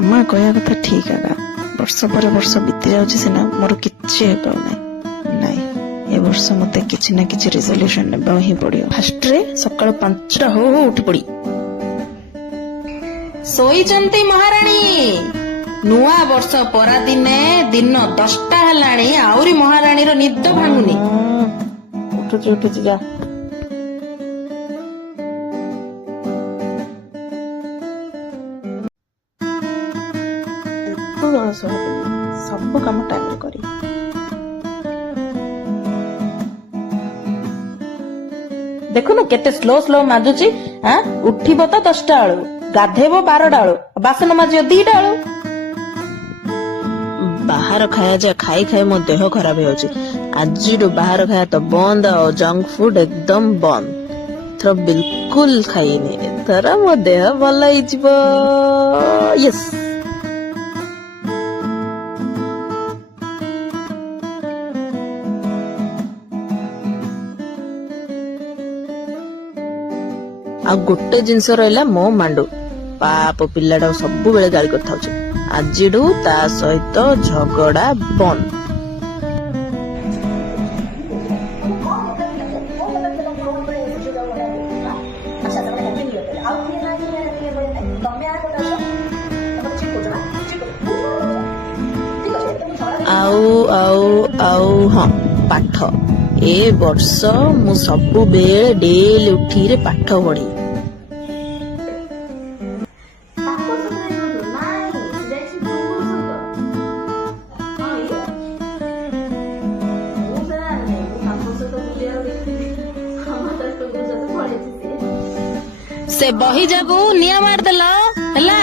आमा कहया कथा ठीक है वर्ष पर वर्ष बीती जाउछि सिना मोर किछि हे पाउनै नाइ ए वर्ष मते किछि ना किछि रिजोल्यूशन नेबा ही पड़ियो। फास्ट रे सकाळ 5टा हो उठी पड़ी सोईचंती महाराणी नुआ वर्ष परा दिने दिन 10टा हलाणी आउरी महाराणी रो निद भांगुनी। उठुची जा सब काम टाइम करी देखुन केते स्लो स्लो माजुची हाँ उठिब तो 10टा आलू गाधेब 12टा आलू बासन माजियो 2टा आलू। बाहर खाया जा खाई खाई मो देह खराब हो आज बाहर खाया तो बंद और जंक फूड एकदम बंद थर बिल्कुल खाइनी थर मो देह भल यस। आ गोटे जिनस रहा मो मांडू पाप पिलाटा सब बेले गाली करता आज ता सहित झगड़ा बंद। आउ आउ आउ हाँ पाठ ए वर्ष मु सबु बेले डेली उठी रे पाठ पढ़ी। से बही जागू निया मार देला हला